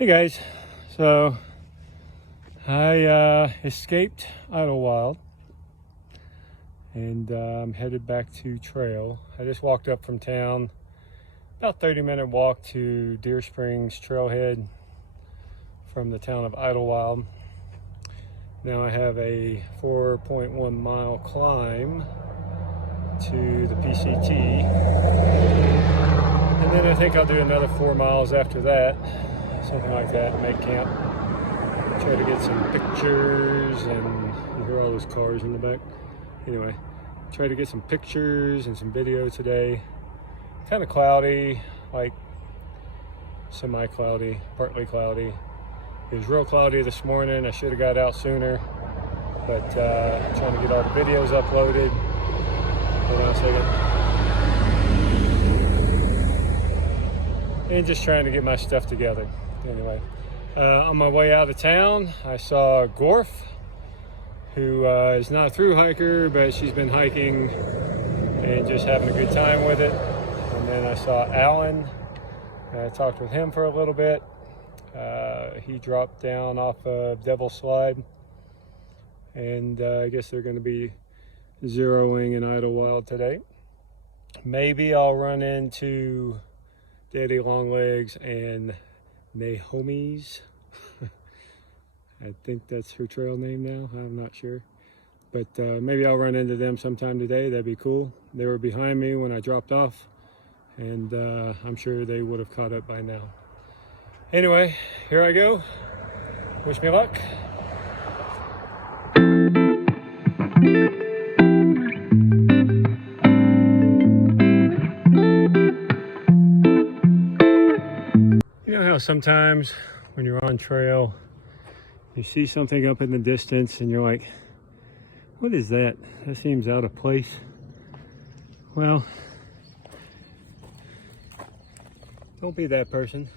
Hey guys, so I escaped Idlewild and I'm headed back to trail. I just walked up from town, about 30-minute walk to Deer Springs Trailhead from the town of Idlewild. Now I have a 4.1 mile climb to the PCT, and then I think I'll do another 4 miles after that, something like that, make camp. Try to get some pictures, and you hear all those cars in the back. Anyway, try to get some pictures and some video today. Kind of cloudy, like semi-cloudy, partly cloudy. It was real cloudy this morning. I should have got out sooner, but trying to get all the videos uploaded. Hold on a second. And just trying to get my stuff together. Anyway, on my way out of town, I saw Gorf, who is not a through hiker, but she's been hiking and just having a good time with it. And then I saw Alan. I talked with him for a little bit. He dropped down off of Devil's Slide, and I guess they're going to be zeroing in Idlewild today. Maybe I'll run into Daddy Longlegs and Naomi's. I think that's her trail name now. I'm not sure, but maybe I'll run into them sometime today. That'd be cool. They were behind me when I dropped off, and I'm sure they would have caught up by now. Anyway, here I go. Wish me luck. You know how sometimes when you're on trail, you see something up in the distance and you're like, what is that? That seems out of place. Well, don't be that person.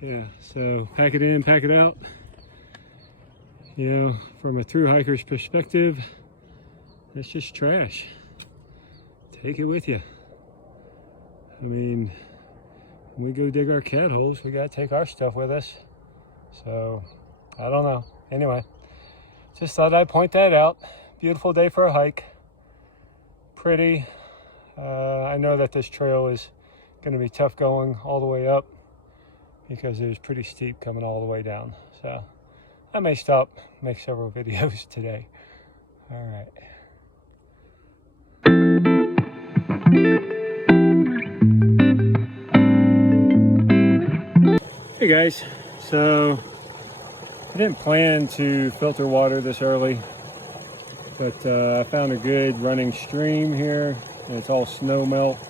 Yeah, so pack it in, pack it out. You know, from a through hiker's perspective, that's just trash. Take it with you. I mean, when we go dig our cat holes, we gotta take our stuff with us. So, I don't know. Anyway, just thought I'd point that out. Beautiful day for a hike. Pretty. I know that this trail is gonna be tough going all the way up, because it was pretty steep coming all the way down. So I may stop, make several videos today. All right. Hey guys, so I didn't plan to filter water this early, but I found a good running stream here, and it's all snow melt,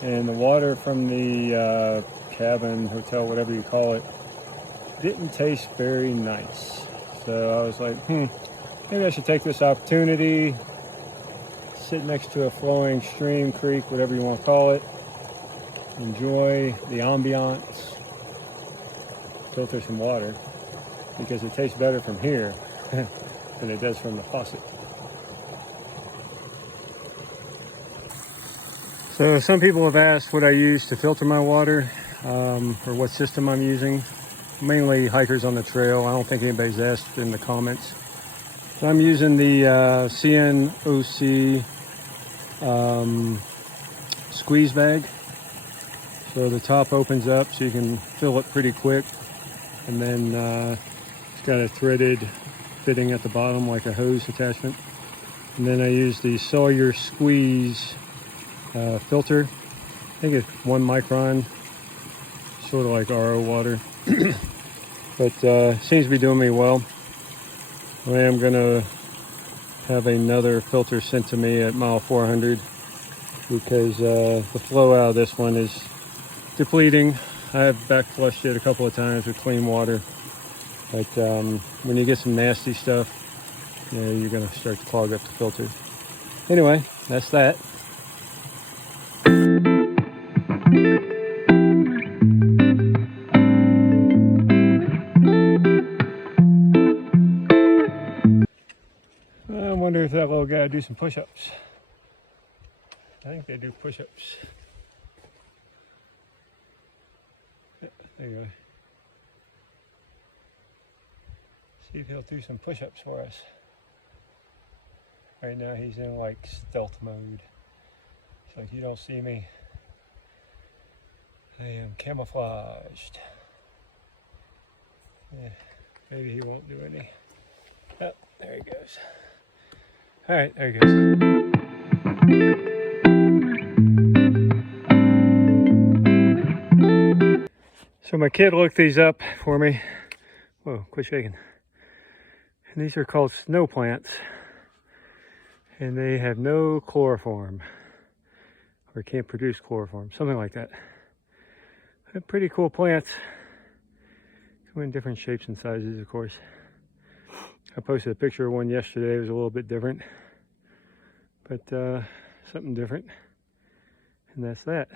and the water from the cabin, hotel, whatever you call it, didn't taste very nice. So I was like, maybe I should take this opportunity, sit next to a flowing stream, creek, whatever you want to call it, enjoy the ambiance, filter some water, because it tastes better from here than it does from the faucet. So some people have asked what I use to filter my water, or what system I'm using. Mainly hikers on the trail. I don't think anybody's asked in the comments. So I'm using the CNOC squeeze bag. So the top opens up so you can fill it pretty quick, and then it's got a threaded fitting at the bottom like a hose attachment. And then I use the Sawyer squeeze filter. I think it's 1 micron, sort of like RO water. But seems to be doing me well. I am gonna have another filter sent to me at mile 400, because the flow out of this one is depleting. I have back flushed it a couple of times with clean water, but when you get some nasty stuff, you know, you're gonna start to clog up the filter. Anyway, that's that. I wonder if that little guy will do some push-ups. I think they do push-ups. There you go. See if he'll do some push-ups for us. Right now he's in like stealth mode. It's like, you don't see me. I am camouflaged. Yeah, maybe he won't do any. Oh, there he goes. All right, there he goes. So my kid looked these up for me. Whoa, quit shaking. And these are called snow plants. And they have no chloroform. Or can't produce chloroform, something like that. They're pretty cool plants. Come in different shapes and sizes, of course. I posted a picture of one yesterday. It was a little bit different. But something different. And that's that.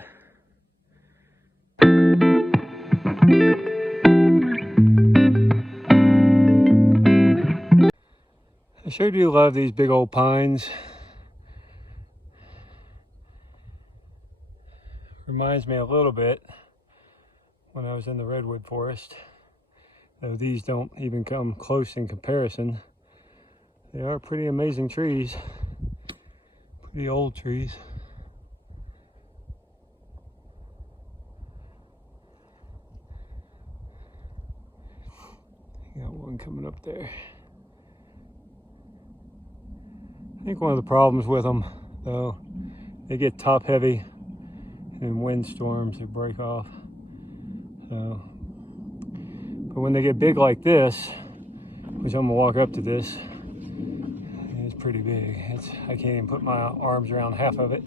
I sure do love these big old pines. Reminds me a little bit when I was in the redwood forest. Though these don't even come close in comparison. They are pretty amazing trees. Pretty old trees. Got one coming up there. I think one of the problems with them, though, they get top heavy and in windstorms they break off. So, but when they get big like this, which I'm gonna walk up to this, it's pretty big. I can't even put my arms around half of it.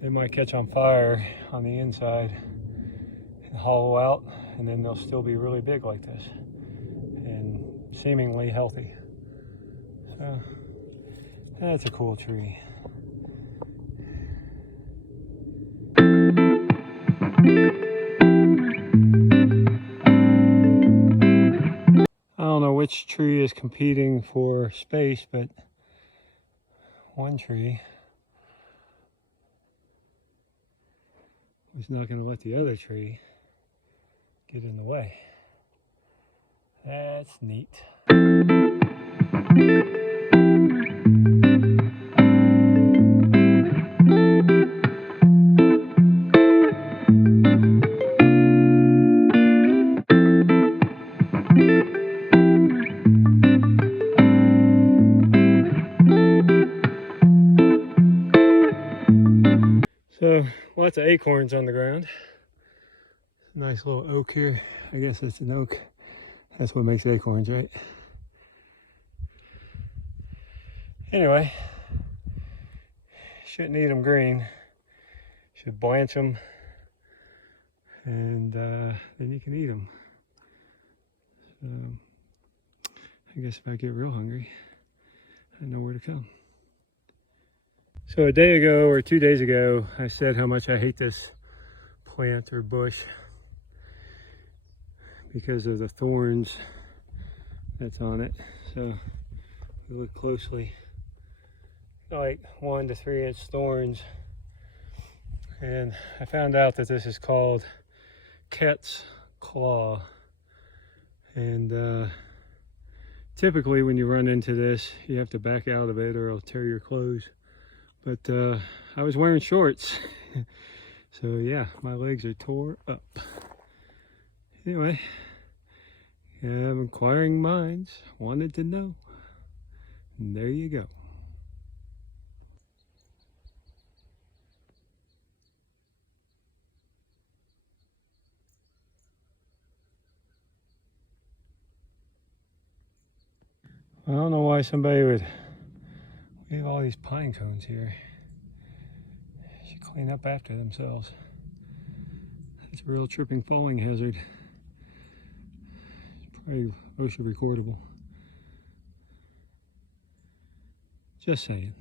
They might catch on fire on the inside and hollow out, and then they'll still be really big like this and seemingly healthy. So that's a cool tree. I don't know which tree is competing for space, but one tree was not going to let the other tree get in the way. That's neat. So, lots of acorns on the ground. Nice little oak here. I guess it's an oak. That's what makes acorns, right? Anyway, shouldn't eat them green. Should blanch them, and then you can eat them. So, I guess if I get real hungry, I know where to come. So a day ago or 2 days ago, I said how much I hate this plant or bush because of the thorns that's on it. So if we look closely, like 1 to 3 inch thorns. And I found out that this is called cat's claw. And typically when you run into this, you have to back out of it or it'll tear your clothes. But I was wearing shorts. So yeah, my legs are tore up. Anyway, inquiring minds wanted to know. And there you go. I don't know why somebody would leave all these pine cones here. They should clean up after themselves. It's a real tripping falling hazard. It's probably OSHA recordable. Just saying.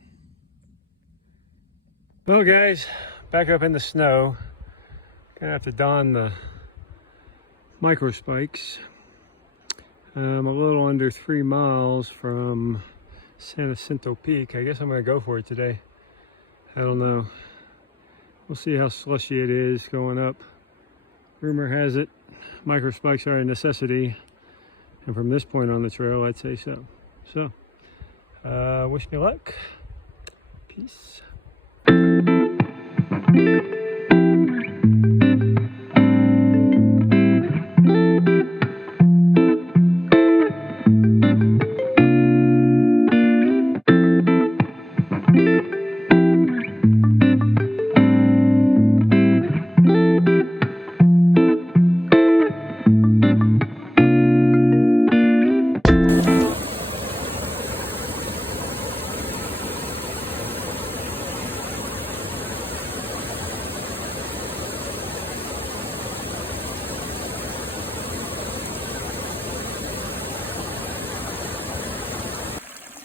Well guys, back up in the snow. Gonna have to don the micro spikes. I'm a little under 3 miles from San Jacinto Peak. I guess I'm gonna go for it today. I don't know. We'll see how slushy it is going up. Rumor has it micro spikes are a necessity, and from this point on the trail I'd say so. So wish me luck. Peace.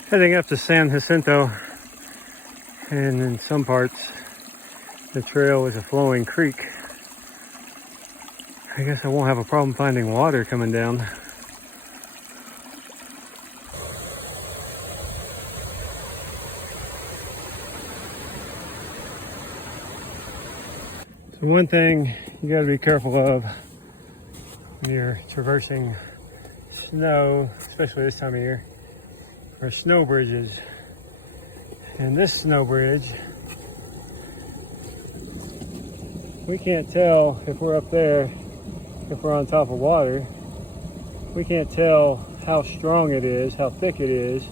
Heading up to San Jacinto, and in some parts the trail is a flowing creek. I guess I won't have a problem finding water coming down. So one thing you got to be careful of when you're traversing snow, especially this time of year, are snow bridges. And this snow bridge, we can't tell if we're up there, if we're on top of water. We can't tell how strong it is, how thick it is.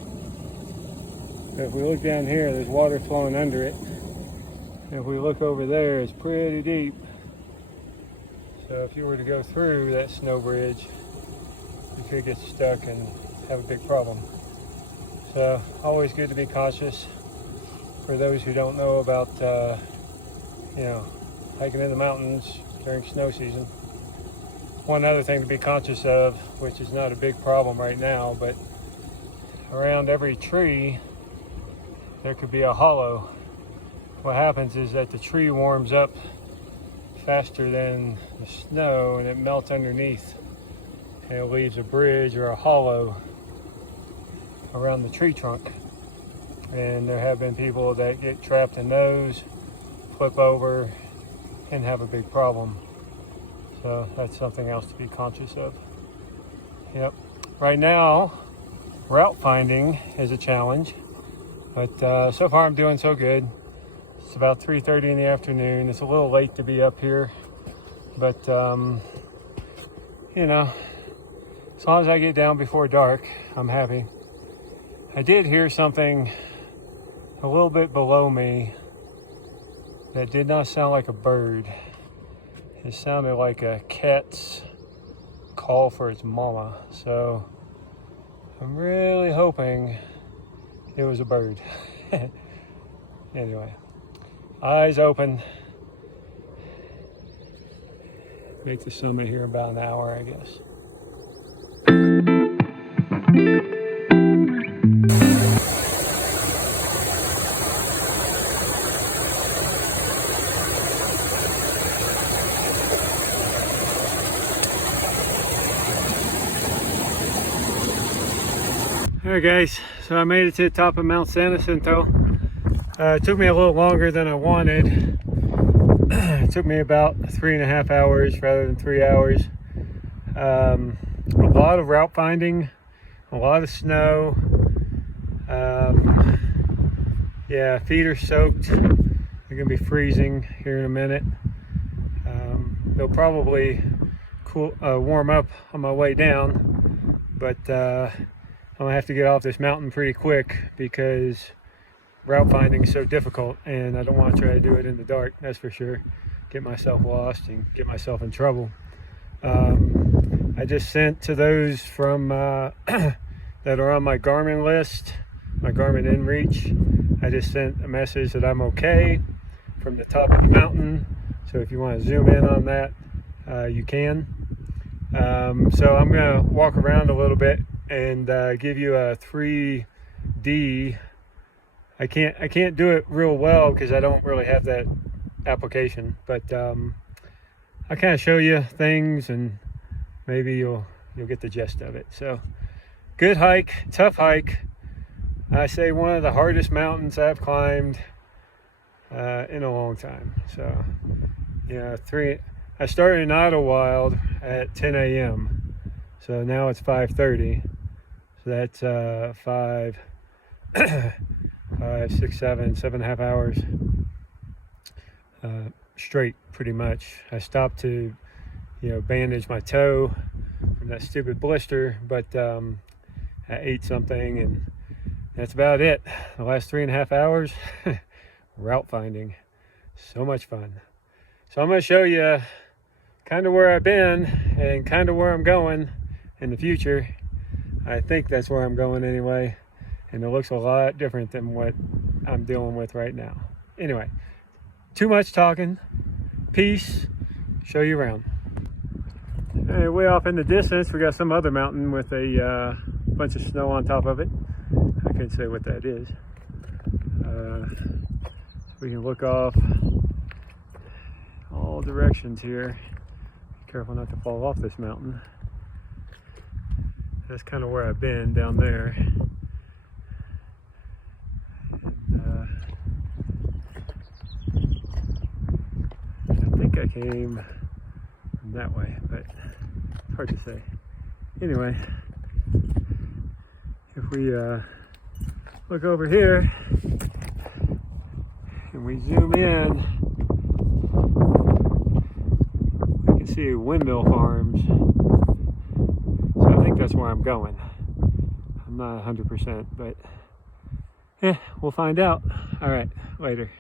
But if we look down here, there's water flowing under it. And if we look over there, it's pretty deep. So if you were to go through that snow bridge, you could get stuck and have a big problem. So always good to be cautious for those who don't know about, hiking in the mountains during snow season. One other thing to be conscious of, which is not a big problem right now, but around every tree, there could be a hollow. What happens is that the tree warms up faster than the snow and it melts underneath, and it leaves a bridge or a hollow around the tree trunk. And there have been people that get trapped in those, flip over, and have a big problem. So that's something else to be conscious of. Yep. Right now, route finding is a challenge, but so far I'm doing so good. It's about 3:30 in the afternoon. It's a little late to be up here, but as long as I get down before dark, I'm happy. I did hear something a little bit below me that did not sound like a bird. It sounded like a cat's call for its mama. So I'm really hoping it was a bird. Anyway, eyes open. Make the summit here about an hour, I guess. Alright guys, so I made it to the top of Mount San Jacinto. It took me a little longer than I wanted. It took me about 3.5 hours rather than 3 hours. A lot of route finding, a lot of snow. Yeah, feet are soaked. They're gonna be freezing here in a minute. They'll probably warm up on my way down, but I'm gonna have to get off this mountain pretty quick because route finding is so difficult, and I don't want to try to do it in the dark, that's for sure. Get myself lost and get myself in trouble. I just sent to those from that are on my Garmin list, my Garmin inReach. I just sent a message that I'm okay from the top of the mountain. So if you want to zoom in on that, you can. So I'm gonna walk around a little bit and give you a 3D. I can't do it real well because I don't really have that application, but I'll kind of show you things and maybe you'll get the gist of it. So good hike, tough hike. I say one of the hardest mountains I've climbed in a long time. So, yeah, I started in Idlewild at 10 a.m. So now it's 5:30. So that's 5, 6, 7.5 hours straight, pretty much. I stopped to, bandage my toe from that stupid blister, but I ate something, and that's about it. The last 3.5 hours, route finding. So much fun. So I'm going to show you kind of where I've been and kind of where I'm going in the future. I think that's where I'm going anyway, and it looks a lot different than what I'm dealing with right now. Anyway, too much talking. Peace. Show you around. Hey, way off in the distance, we got some other mountain with a bunch of snow on top of it. I couldn't say what that is. We can look off all directions here. Be careful not to fall off this mountain. That's kind of where I've been, down there. And, I think I came from that way, but it's hard to say. Anyway, if we look over here and we zoom in, we can see windmill farms. So I think that's where I'm going. I'm not 100%, but we'll find out. All right, later.